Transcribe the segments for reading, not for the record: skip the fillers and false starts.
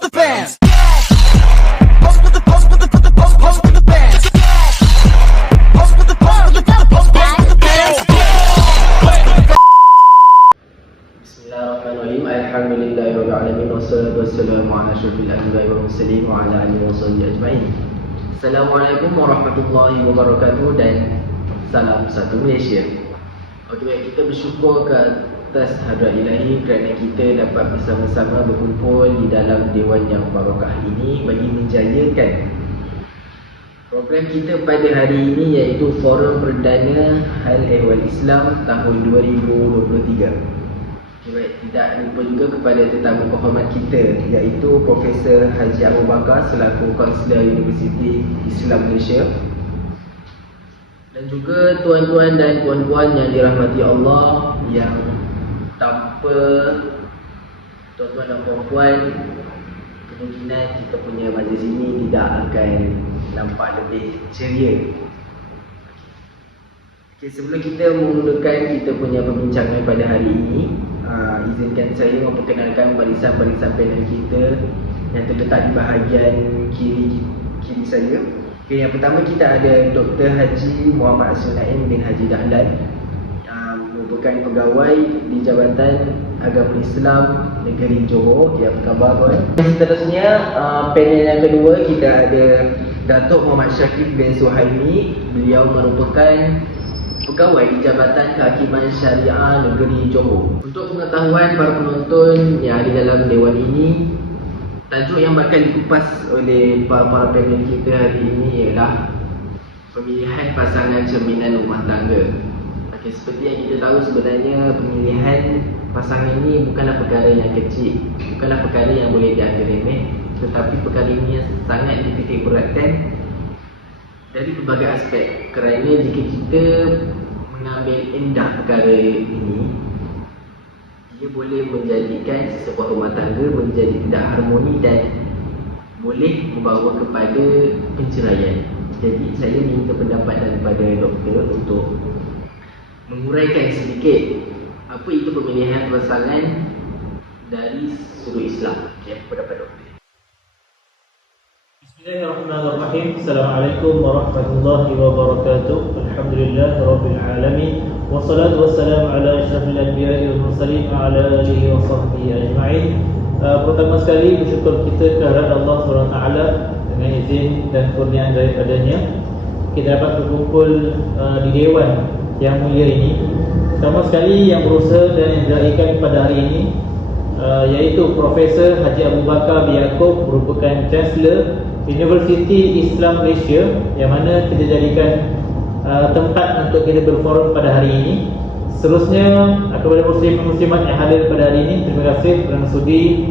with the fans. Pose with the pose with the pose with the fans. Pose with the pose with the pose with the fans. Bismillahirrahmanirrahim. Alhamdulillahirabbil alamin wassalatu wassalamu ala asyrafil anbiya'i wal mursalin wa ala alihi washabbihi ajmain. Assalamualaikum warahmatullahi wabarakatuh dan salam satu Malaysia. Okey, baik, kita bersyukur ke atas hadrat ilahi kerana kita dapat bersama-sama berkumpul di dalam Dewan yang Barakah ini bagi menjayakan program kita pada hari ini, iaitu Forum Perdana Hal Ehwal Islam tahun 2023. Okay, baik, tidak lupa juga kepada tetamu kehormat kita, iaitu Profesor Haji Abu Bakar selaku Kaunselor Universiti Islam Malaysia, dan juga tuan-tuan dan puan-puan yang dirahmati Allah, yang tanpa tuan-tuan dan puan-puan kemungkinan kita punya majlis ini tidak akan nampak lebih ceria. Okay, sebelum kita memulakan kita punya perbincangan pada hari ini, izinkan saya memperkenalkan barisan-barisan panel kita yang terletak di bahagian kiri saya. Okay, yang pertama kita ada Dr. Haji Muhammad Asrul Naim bin Haji Dahlan, merupakan pegawai di Jabatan Agama Islam Negeri Johor. Okay, apa khabar tuan? Seterusnya panel yang kedua kita ada Datuk Muhammad Syakif bin Suhaimi. Beliau merupakan pegawai di Jabatan Kehakiman Syariah Negeri Johor. Untuk pengetahuan para penonton yang ada dalam dewan ini, tajuk yang bakal dikupas oleh para panel kita hari ini ialah pemilihan pasangan cerminan rumah tangga. Okay, seperti yang kita tahu, sebenarnya pemilihan pasangan ini bukanlah perkara yang kecil, bukanlah perkara yang boleh dianggap remeh, tetapi perkara ini sangat dititik beratkan dari berbagai aspek. Kerana jika kita mengambil indah perkara ini, ia boleh menjadikan sebuah rumah tangga menjadi tidak harmoni dan boleh membawa kepada penceraian. Jadi saya minta pendapat daripada doktor untuk menguraikan sedikit apa itu pemilihan pasangan dari sudut Islam. Okay, pendapat doktor. Bismillahirrahmanirrahim. Assalamualaikum warahmatullahi wabarakatuh. Alhamdulillahirabbil alamin. Wassalatu wassalamu ala asyrafil anbiya'i wal mursalin wa ala alihi wa sahbihi ajma'in. Pertama sekali bersyukur kita kehadirat Allah SWT dengan izin dan kurniaan daripadanya kita dapat berkumpul di dewan yang mulia ini. Pertama sekali yang berusaha dan yang diraihkan pada hari ini iaitu Profesor Haji Abu Bakar bin Yaakob, merupakan Chancellor Universiti Islam Malaysia, yang mana kita jadikan tempat untuk kita berforum pada hari ini. Seterusnya kepada muslim dan muslimat yang hadir pada hari ini, terima kasih kerana sudi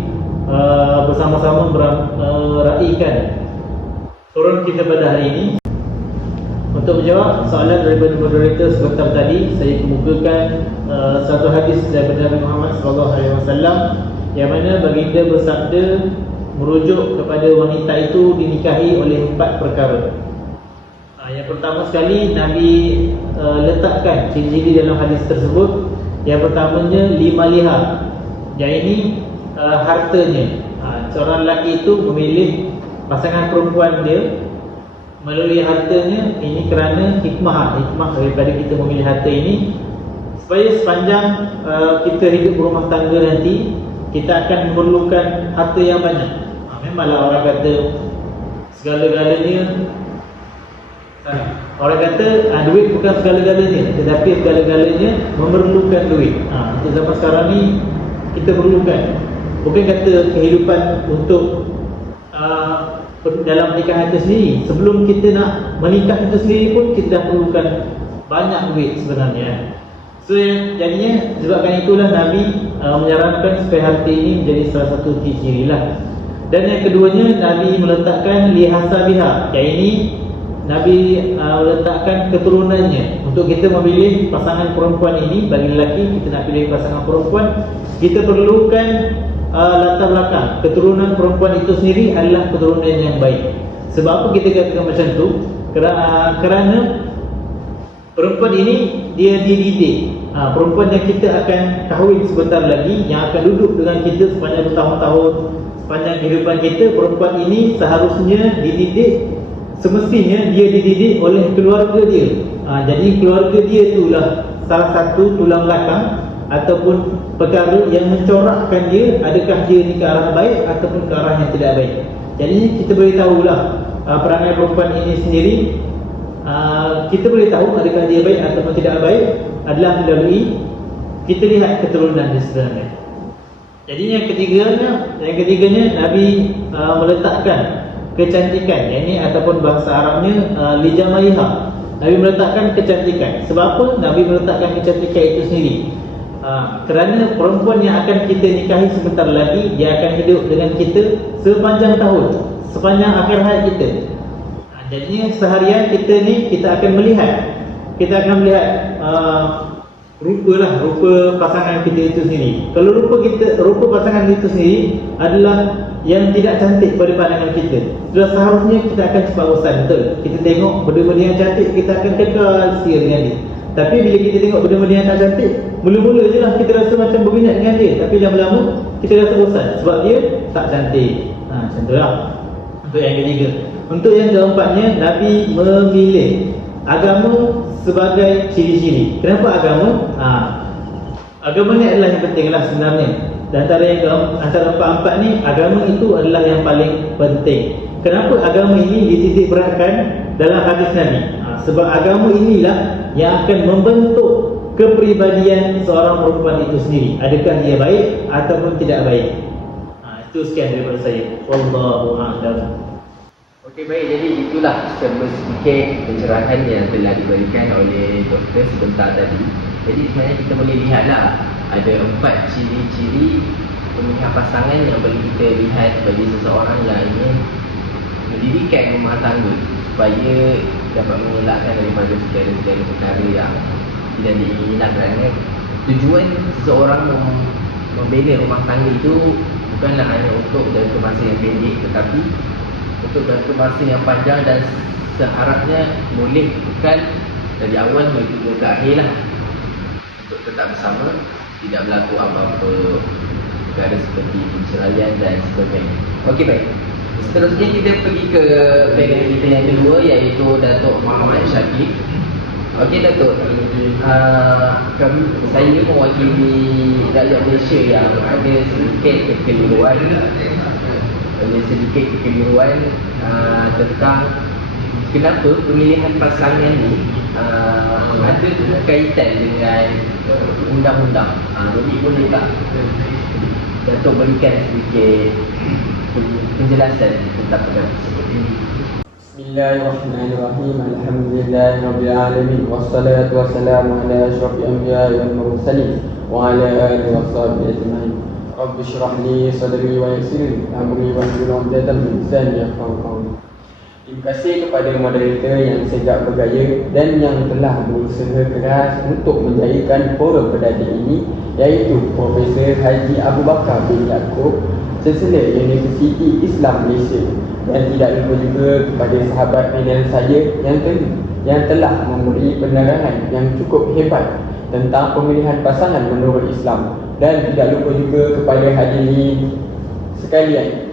bersama-sama meraihkan forum kita pada hari ini. Untuk menjawab soalan daripada moderator sebentar tadi, saya kemukakan satu hadis daripada Nabi Muhammad SAW, yang mana baginda bersabda merujuk kepada wanita itu dinikahi oleh 4 perkara. Yang pertama sekali Nabi letakkan ciri-ciri dalam hadis tersebut. Yang pertamanya 5 liha, yang ini hartanya. Seorang lelaki itu memilih pasangan perempuan dia melalui hartanya. Ini kerana hikmah daripada kita memilih harta ini, supaya sepanjang kita hidup berumah tangga nanti, kita akan memerlukan harta yang banyak. Memanglah orang kata segala-galanya, orang kata duit bukan segala-galanya, tetapi segala-galanya memerlukan duit. Untuk zaman sekarang ni kita perlukan, bukan kata kehidupan untuk dalam pernikahan itu sendiri. Sebelum kita nak menikah itu sendiri pun kita dah perlukan banyak duit sebenarnya. So jadinya sebabkan itulah Nabi menyarankan supaya harta ini menjadi salah satu ciri lah. Dan yang keduanya Nabi meletakkan lihasabiha, yang ini Nabi meletakkan keturunannya. Untuk kita memilih pasangan perempuan ini, bagi lelaki kita nak pilih pasangan perempuan, kita perlukan latar belakang keturunan perempuan itu sendiri adalah keturunan yang baik. Sebab apa kita katakan macam tu? Kerana perempuan ini dia dididik. Perempuan yang kita akan kahwin sebentar lagi, yang akan duduk dengan kita sepanjang bertahun-tahun, sepanjang kehidupan kita, perempuan ini seharusnya dididik, semestinya dia dididik oleh keluarga dia. Jadi keluarga dia itulah salah satu tulang belakang ataupun perkara yang mencorakkan dia, adakah dia ni ke arah baik ataupun ke arah yang tidak baik. Jadi kita boleh tahulah perangai perempuan ini sendiri, kita boleh tahu adakah dia baik ataupun tidak baik adalah melalui kita lihat keturunan dia sebenarnya. Jadi yang ketiganya Nabi meletakkan kecantikan, yang ini ataupun bahasa Arabnya lijamaiha. Nabi meletakkan kecantikan. Sebab apa Nabi meletakkan kecantikan itu sendiri? Kerana perempuan yang akan kita nikahi sebentar lagi, dia akan hidup dengan kita sepanjang tahun, sepanjang akhir hayat kita. Jadinya seharian kita ni kita akan melihat rupa pasangan kita itu sendiri. Kalau rupa pasangan itu sendiri adalah yang tidak cantik pada pandangan kita, sudah seharusnya kita akan cepat bosan. Betul, kita tengok benda-benda yang cantik, kita akan kekal setia dengan dia. Tapi bila kita tengok benda-benda yang tak cantik, mula-mula je lah kita rasa macam berminat dengan dia, tapi lama-lama kita rasa bosan sebab dia tak cantik. Macam tu lah. Untuk yang ketiga. Untuk yang keempatnya, Nabi memilih agama sebagai ciri-ciri. Kenapa agama? Agama ni adalah yang penting lah sebenarnya. Dan antara empat-empat ni, agama itu adalah yang paling penting. Kenapa agama ini dititik beratkan dalam hadis Nabi? Sebab agama inilah yang akan membentuk kepribadian seorang perempuan itu sendiri. Adakah dia baik ataupun tidak baik. Itu sekian daripada saya. Wallahu a'lam. Okey, baik, jadi itulah sedikit pencerahan yang telah diberikan oleh doktor sebentar tadi. Jadi sebenarnya kita boleh lihatlah ada 4 ciri-ciri pemilihan pasangan yang boleh kita lihat bagi seseorang yang ingin mendirikan rumah tangga supaya dapat mengelakkan daripada segala-segala perkara yang tidak diinginkan. Kerana tujuan seseorang membina rumah tangga itu bukanlah hanya untuk jangka masa yang pendek, tetapi untuk jangka masa yang panjang, dan seharapnya boleh bukan dari awal hingga ke akhir lah, untuk tetap bersama, tidak berlaku apa-apa perkara seperti perceraian dan sebagainya. Okey, baik. Seterusnya kita pergi ke panel kita yang kedua, iaitu Datuk Muhammad Syakib. Okey Datuk, saya mewakili rakyat Malaysia yang ada sedikit kekeliruan tentang kenapa pemilihan pasangan ni ada kaitan dengan undang-undang. Jadi boleh tak Datuk berikan sedikit penjelasan tentang perkara tersebut? Bismillahirrahmanirrahim. Alhamdulillahirabbil alamin wassalatu wassalamu ala asyrafil anbiya'i wal mursalin wa ala alihi washabbihi ajma'in. Rabbi shrah li sadri wa yassir li amri wahlul 'uqdatam min lisani yafqahu qawli. Terima kasih kepada moderator yang segak bergaya dan yang telah berusaha keras untuk menjayakan forum perdana ini, iaitu Profesor Haji Abu Bakar bin Yaakob, Chancellor Universiti Islam Malaysia, dan tidak lupa juga kepada sahabat panel saya yang telah memberi penerangan yang cukup hebat tentang pemilihan pasangan menurut Islam, dan tidak lupa juga kepada hadirin sekalian.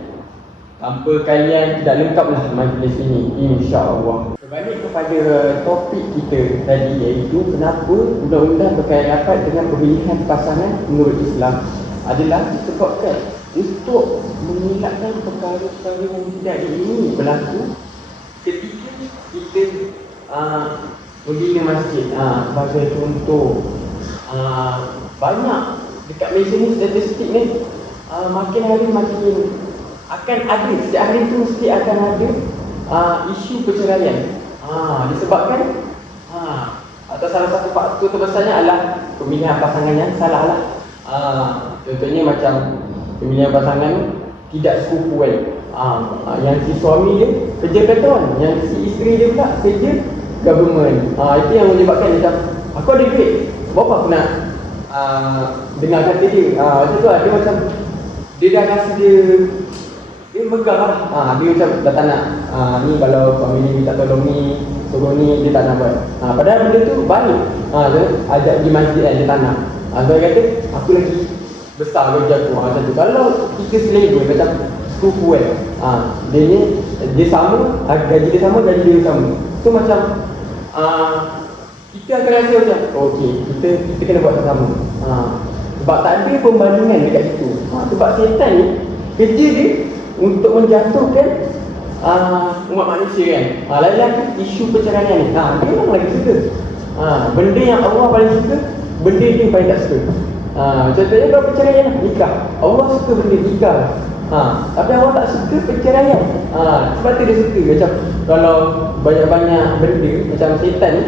Tanpa kalian tidak lengkaplah majlis ini, insya-Allah. Berbalik kepada topik kita tadi, iaitu kenapa undang-undang berkaitan rapat dengan pemilihan pasangan menurut Islam adalah disebabkan untuk mengelakkan perkara-perkara yang tidak diingini berlaku ketika kita membina masjid. Sebagai contoh, banyak dekat Malaysia ni statistik ni, makin hari makin akan ada, setiap hari tu mesti akan ada isu perceraian. Disebabkan atau salah satu faktor terbesarnya adalah pemilihan pasangan yang salah lah. Contohnya macam pemilihan pasangan tidak sekufu kan. Yang si suami dia kerja kantoran, yang si isteri dia pula kerja government. Itu yang menyebabkan macam aku ada duit, berapa aku nak dengar kata dia. Macam tu lah, dia macam dia dah rasa dia megah lah. Dia macam dah tak nak, ni kalau suami ni minta tolong ni, suruh ni, dia tak nak buat. Padahal benda tu baik. Dia ajak pergi masjid kan, dia tak nak. So dia kata, aku lagi besar kerja aku. Macam tu. Kalau kita selera macam sekufu kan. Dia sama, gaji dia sama, gaji dia sama. So macam kita akan rasa macam okey, kita kena buat sama. Sebab tak ada pembandingan dekat situ. Sebab syaitan ni kerja dia untuk menjatuhkan umat manusia kan. Lain-lain isu perceraian ni. Dia memang lagi suka. Benda yang Allah paling suka, benda dia paling tak suka. Contohnya kalau perceraian, nikah. Allah suka benda nikah. Tapi Allah tak suka perceraian. Sebab tu dia suka. Macam kalau banyak-banyak benda, macam syaitan ni,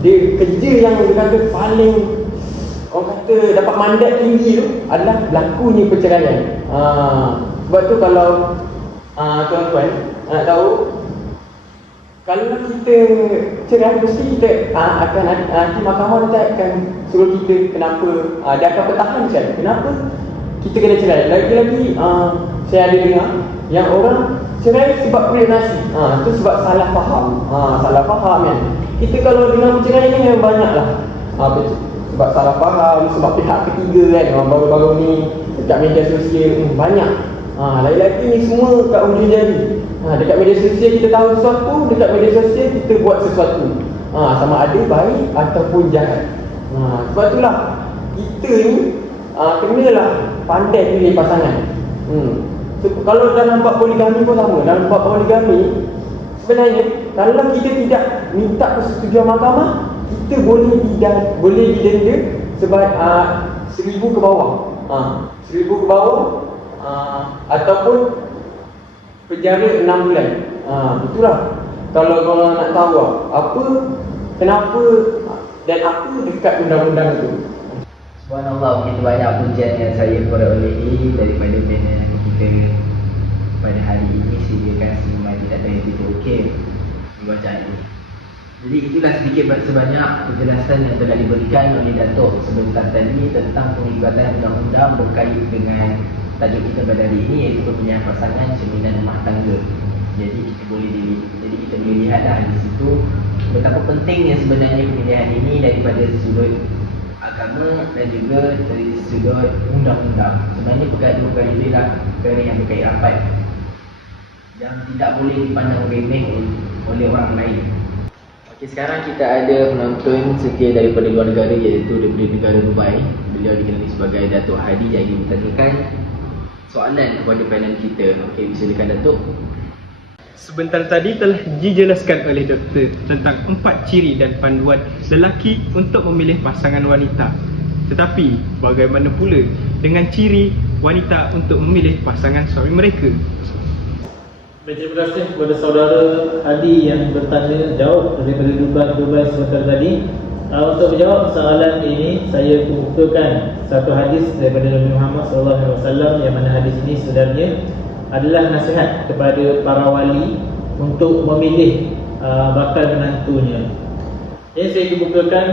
dia kerja yang dia kata paling, orang kata dapat mandat tinggi tu adalah berlakunya perceraian. Sebab tu kalau tuan-tuan nak tahu, kalau kita cerai, mesti kita akan nanti mahkamah nanti akan suruh kita kenapa, dia akan pertahankan kenapa kita kena cerai. Lagi-lagi saya ada dengar yang orang cerai sebab kulit nasi. Itu sebab salah faham. Salah faham kan. Kita kalau dengar perceraian ni memang banyak lah. Sebab salah faham, sebab pihak ketiga kan. Baru-baru ni dekat media sosial banyak. Lagi-lagi ni semua kat hujung jari. Dekat media sosial kita tahu sesuatu, dekat media sosial kita buat sesuatu. Sama ada baik ataupun jahat. Sebab itulah kita ni kenalah pandai pilih pasangan. Kalau dalam bab poligami pun sama. Dalam bab poligami sebenarnya kalau kita tidak minta persetujuan mahkamah, kita boleh didenda sebanyak 1,000 ke bawah. 1,000 ke bawah ataupun penjara 6 bulan. Itulah kalau korang nak tahu kenapa dan apa dekat undang-undang itu. Subhanallah, begitu banyak pujian yang saya perolehi daripada panel kita pada hari ini. Sediakan semua tidak ada yang okey pembacaan ini. Jadi itulah sedikit sebanyak penjelasan yang telah diberikan oleh Datuk sebentar tadi tentang penglibatan undang-undang berkait dengan tajuk kita pada hari ini, iaitu pemilihan pasangan cerminan rumah tangga. Jadi kita boleh lihatlah di situ betapa pentingnya sebenarnya pemilihan ini daripada sudut agama dan juga dari sudut undang-undang. Sebenarnya perkara ini adalah perkara yang berkait rapat yang tidak boleh dipandang remeh oleh orang lain. Okey, sekarang kita ada penonton setia daripada luar negara, iaitu daripada negara Dubai. Beliau dikenali sebagai Datuk Hadi yang ingin bertanyakan soalan kepada panel kita. Okey, silakan Datuk. Sebentar tadi telah dijelaskan oleh doktor tentang 4 ciri dan panduan lelaki untuk memilih pasangan wanita. Tetapi bagaimana pula dengan ciri wanita untuk memilih pasangan suami mereka? Terima kasih kepada saudara Hadi yang bertanya jawab daripada Dubai sebentar tadi. Untuk menjawab soalan ini, saya kemukakan satu hadis daripada Nabi Muhammad SAW, yang mana hadis ini sebenarnya adalah nasihat kepada para wali untuk memilih bakal menantunya. Jadi saya kemukakan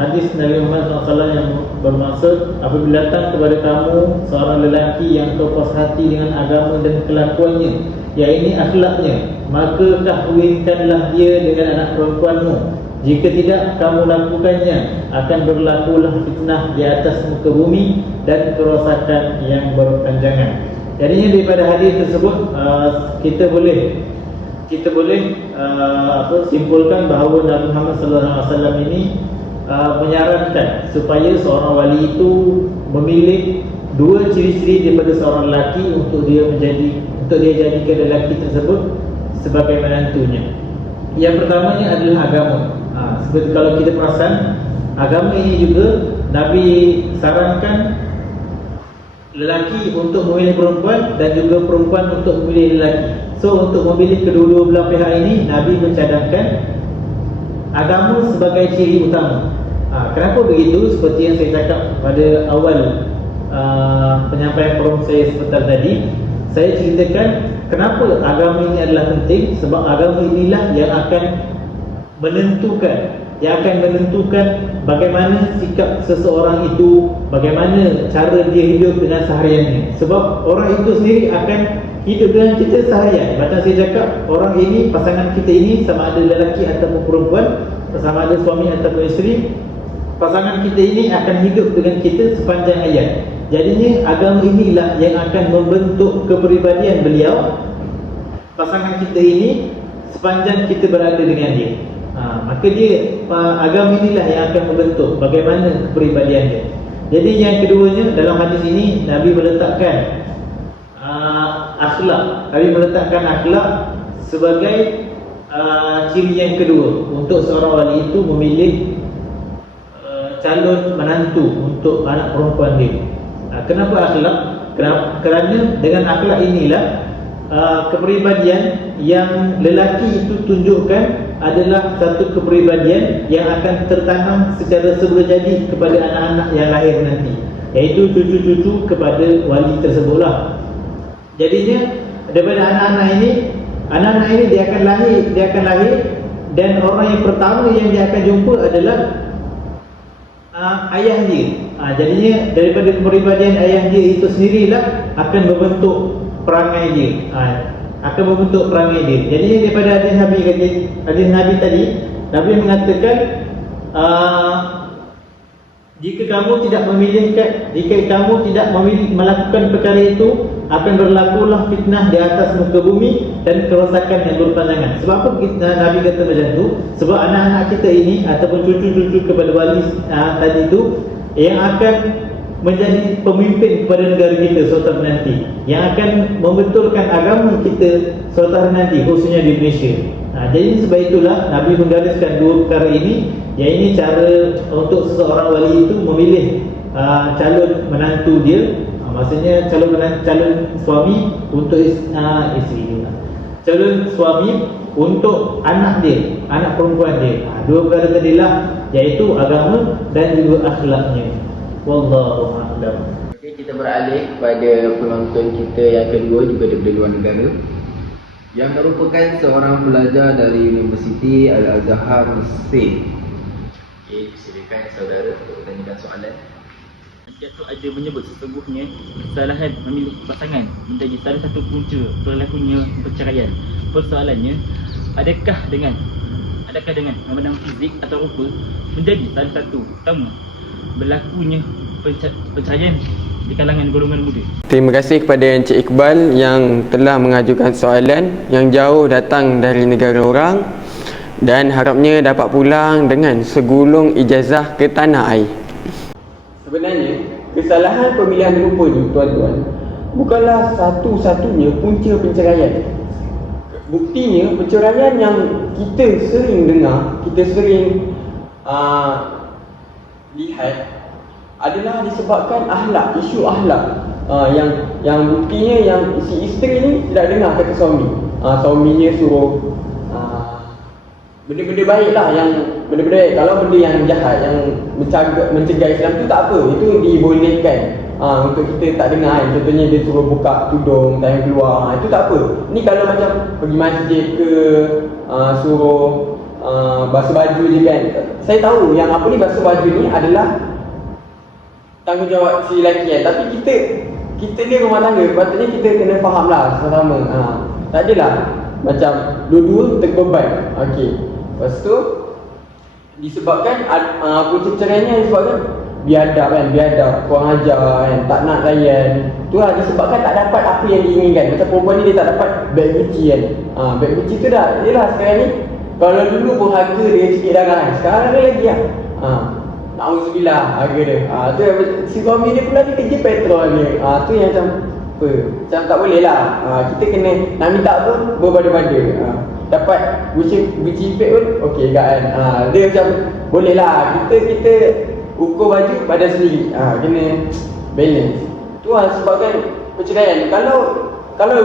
hadis Nabi Muhammad SAW yang bermaksud, apabila datang kepada kamu seorang lelaki yang kau puas hati dengan agama dan kelakuannya, yakni akhlaknya, maka kahwinkanlah dia dengan anak perempuanmu. Jika tidak kamu lakukannya, akan berlakulah fitnah di atas muka bumi dan kerosakan yang berpanjangan. Jadinya daripada hadis tersebut kita boleh simpulkan bahawa Nabi Muhammad SAW ini menyarankan supaya seorang wali itu memilih 2 ciri-ciri daripada seorang lelaki untuk dia jadikan lelaki tersebut sebagai menantunya. Yang pertamanya adalah agama. Seperti kalau kita perasan, agama ini juga Nabi sarankan lelaki untuk memilih perempuan dan juga perempuan untuk memilih lelaki. So untuk memilih kedua-dua belah pihak ini, Nabi mencadangkan agama sebagai ciri utama. Kenapa begitu? Seperti yang saya cakap pada awal penyampaian forum saya sebentar tadi, saya ceritakan kenapa agama ini adalah penting. Sebab agama inilah yang akan menentukan bagaimana sikap seseorang itu, bagaimana cara dia hidup dengan sehariannya. Sebab orang itu sendiri akan hidup dengan kita seharian. Macam saya cakap, orang ini, pasangan kita ini, sama ada lelaki ataupun perempuan, sama ada suami ataupun isteri, pasangan kita ini akan hidup dengan kita sepanjang hayat. Jadinya agama inilah yang akan membentuk kepribadian beliau, pasangan kita ini, sepanjang kita berada dengan dia. Maka agama inilah yang akan membentuk bagaimana kepribadian dia. Jadi yang keduanya, dalam hadis ini Nabi meletakkan akhlak. Nabi meletakkan akhlak sebagai ciri yang kedua untuk seorang wali itu memilih calon menantu untuk anak perempuan dia. Kenapa akhlak? Kerana dengan akhlak inilah kepribadian yang lelaki itu tunjukkan adalah satu kepribadian yang akan tertanam secara semula jadi kepada anak-anak yang lahir nanti, iaitu cucu-cucu kepada wali tersebutlah. Jadinya daripada anak-anak ini dia akan lahir dan orang yang pertama yang dia akan jumpa adalah ayah dia. Jadinya daripada kepribadian ayah dia itu sendirilah akan membentuk perangai dia. Jadinya daripada hadis Nabi tadi, Nabi mengatakan jika kamu tidak melakukan perkara itu, akan berlakulah fitnah di atas muka bumi dan kerosakan yang berpanjangan. Sebab apa Nabi kata macam tu? Sebab anak-anak kita ini ataupun cucu-cucu kepada wali tadi itu yang akan menjadi pemimpin kepada negara kita suatu hari nanti, yang akan membetulkan agama kita suatu hari nanti, khususnya di Malaysia. Jadi sebab itulah Nabi menggariskan dua perkara ini, yang ini cara untuk seseorang wali itu memilih calon menantu dia, maksudnya calon suami untuk isteri dia, calon suami untuk anak dia, anak perempuan dia. Dua perkara tadilah, iaitu agama dan juga akhlaknya. Wallahu a'lam. Okey, kita beralih kepada penonton kita yang kedua, juga daripada luar negara, yang merupakan seorang pelajar dari Universiti Al-Azhar Mesir. Okey, silakan saudara untuk bertanyakan soalan. Jatuh ada menyebut sesungguhnya kesalahan memilih pasangan menjadi salah satu punca berlakunya perceraian. Persoalannya, adakah dengan memandang fizik atau rupa menjadi salah satu utama berlakunya perceraian di kalangan golongan muda? Terima kasih kepada Encik Iqbal yang telah mengajukan soalan yang jauh datang dari negara orang, dan harapnya dapat pulang dengan segulung ijazah ke tanah air. Sebenarnya, kesalahan pemilihan rupa ni, tuan-tuan, bukanlah satu-satunya punca penceraian. Buktinya, perceraian yang kita sering dengar, kita sering lihat adalah disebabkan akhlak, isu akhlak. Yang buktinya yang si isteri ni tidak dengar kata suami. Suaminya suruh benda-benda baik lah, yang benda-benda baik. Kalau benda yang jahat, yang mencegah Islam tu tak apa, itu dibolehkan untuk kita tak dengar kan. Contohnya dia suruh buka tudung, tak payah keluar, itu tak apa. Ni kalau macam pergi masjid ke, suruh basuh baju je kan. Saya tahu yang apa ni, basuh baju ni adalah tanggungjawab si lelaki kan. Tapi kita ni rumah tangga, patutnya kita kena faham lah sama-sama. Tak adalah macam dua-dua terbeban. Okey. Lepas tu disebabkan punca cerainya disebabkan biadab kan, kurang ajar kan, tak nak layan. Tu lah disebabkan tak dapat apa yang diinginkan. Macam perempuan ni dia tak dapat beg Gucci kan. Beg Gucci tu dah, yelah sekarang ni kalau dulu pun harga dia sikit darah kan, sekarang dia lagi lah. Na'udzubillah harga dia. Tu si suami dia pula dia kerja petrol dia. Tu yang macam apa? Macam tak boleh lah. Kita kena nak minta pun berbada-bada. Dapat Gucci bag pun okey kan. Dia macam boleh lah. Kita ukur baju badan sendiri. Kena balance. Tu lah sebabkan perceraian. Kalau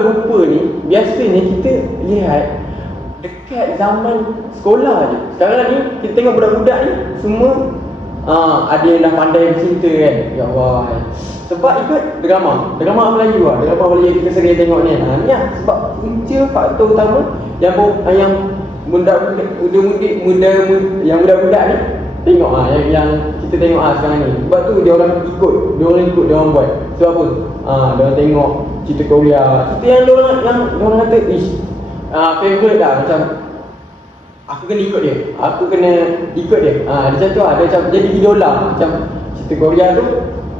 rupa ni biasanya kita lihat dekat zaman sekolah je. Sekarang ni kita tengok budak-budak ni semua ada yang dah pandai bercinta kan. Ya Allah. Sebab ikut drama Melayu lah. Drama Melayu kita sering tengok ni. Ni lah sebab punca faktor utama yang budak-budak ni tengok yang kita tengok sekarang ni. Sebab tu dia orang ikut, dia orang buat. Sebab apa? Dia orang tengok cerita Korea, cerita yang dia orang kata favorite lah, macam aku kena ikut dia. Dia macam tu lah, dia macam jadi idola. Macam cerita Korea tu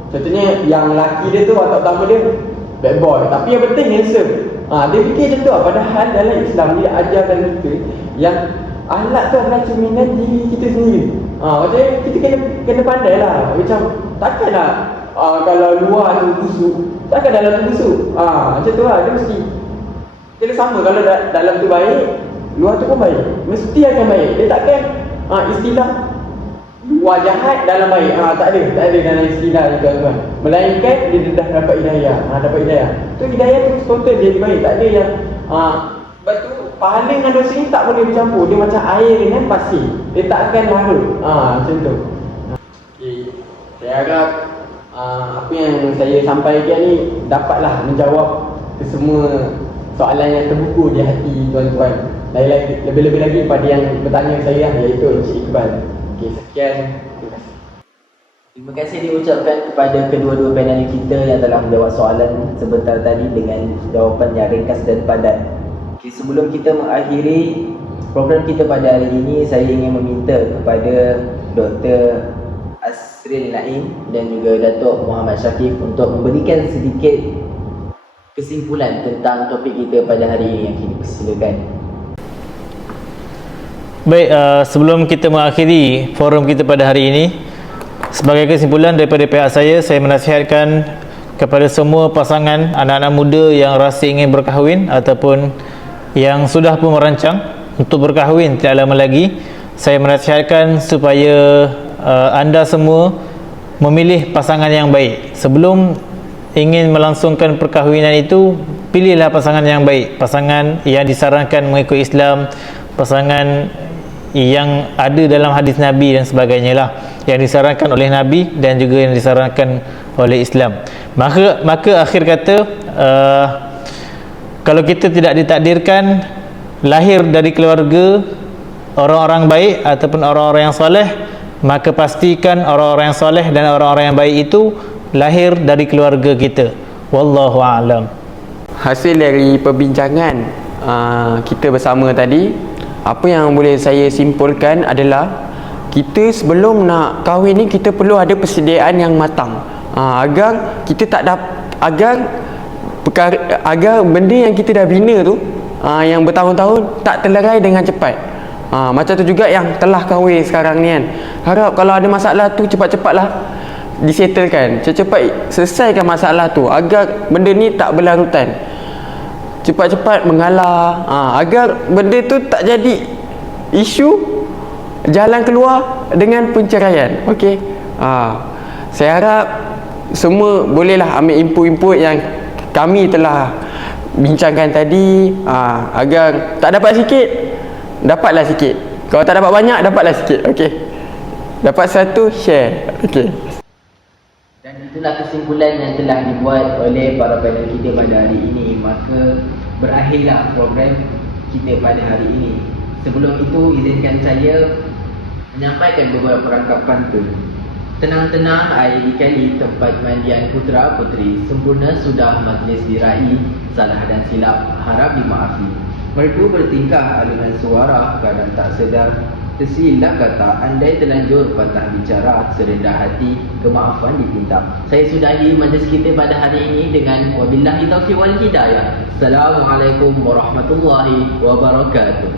Contohnya yang lelaki dia tu watak utama dia bad boy, tapi yang penting handsome. Dia fikir macam tu lah. Padahal dalam Islam dia ajarkan kita yang akhlak tu adalah cerminan diri kita sendiri. Maksudnya kita kena pandai lah. Macam takkan lah kalau luar tu busuk, takkan dalam tu busuk. Macam tu lah. Dia mesti kena sama. Kalau dalam tu baik, luar tu pun baik. Mesti akan baik. Dia takkan istilah luar jahat dalam baik. Tak ada dalam istilah itu, tuan-tuan. Melainkan dia dah dapat hidayah. Dapat hidayah. Tu hidayah tu total jadi baik. Tak ada yang sebab tu pahala dengan dosa ni tak boleh bercampur. Dia macam air dengan pasir. Dia tak akan larut. Macam tu. Okay. Saya harap apa yang saya sampaikan ni dapatlah menjawab ke semua soalan yang terbuku di hati tuan-tuan. Lebih-lebih lagi pada yang bertanya saya, iaitu Encik Iqbal. Okay, sekian. Terima kasih. Terima kasih diucapkan kepada kedua-dua panel kita yang telah menjawab soalan sebentar tadi dengan jawapan yang ringkas dan padat. Okay, sebelum kita mengakhiri program kita pada hari ini, saya ingin meminta kepada Dr. Asril Naim dan juga Datuk Muhammad Syakif untuk memberikan sedikit kesimpulan tentang topik kita pada hari ini. Yang kini persilakan. Baik, sebelum kita mengakhiri forum kita pada hari ini, sebagai kesimpulan daripada pihak saya menasihatkan kepada semua pasangan anak-anak muda yang rasa ingin berkahwin ataupun yang sudah pun merancang untuk berkahwin tidak lama lagi, saya menasihatkan supaya anda semua memilih pasangan yang baik. Sebelum ingin melangsungkan perkahwinan itu, pilihlah pasangan yang baik, pasangan yang disarankan mengikut Islam, pasangan yang ada dalam hadis Nabi dan sebagainya lah, yang disarankan oleh Nabi dan juga yang disarankan oleh Islam. Maka akhir kata, kalau kita tidak ditakdirkan lahir dari keluarga orang-orang baik ataupun orang-orang yang soleh, maka pastikan orang-orang yang soleh dan orang-orang yang baik itu lahir dari keluarga kita. Wallahu a'lam. Hasil dari perbincangan kita bersama tadi, apa yang boleh saya simpulkan adalah kita sebelum nak kahwin ni kita perlu ada persediaan yang matang, agar kita tak agar benda yang kita dah bina tu yang bertahun-tahun tak terlerai dengan cepat. Macam tu juga yang telah kahwin sekarang ni kan, harap kalau ada masalah tu cepat-cepatlah disettlekan, cepat-cepat selesaikan masalah tu agar benda ni tak berlarutan, cepat-cepat mengalah, agar benda tu tak jadi isu jalan keluar dengan penceraian. Okey, saya harap semua bolehlah ambil input-input yang kami telah bincangkan tadi, agar tak dapat sikit, dapatlah sikit. Kalau tak dapat banyak, dapatlah sikit. Okey, dapat satu, share. Okey. Dan itulah kesimpulan yang telah dibuat oleh para panel kita pada hari ini. Maka berakhirlah program kita pada hari ini. Sebelum itu, izinkan saya menyampaikan beberapa rangkapan tu. Tenang-tenang air di kali tempat mandian putra puteri, sempurna sudah majlis diraih, salah dan silap harap dimaafi. Merdu bertingkah alunan suara, kadang tak sedar tersilap kata, andai terlanjur patah bicara, serendah hati kemaafan dipinta. Saya sudahi majlis kita pada hari ini dengan wabillahi taufiq wal hidayah. Assalamualaikum warahmatullahi wabarakatuh.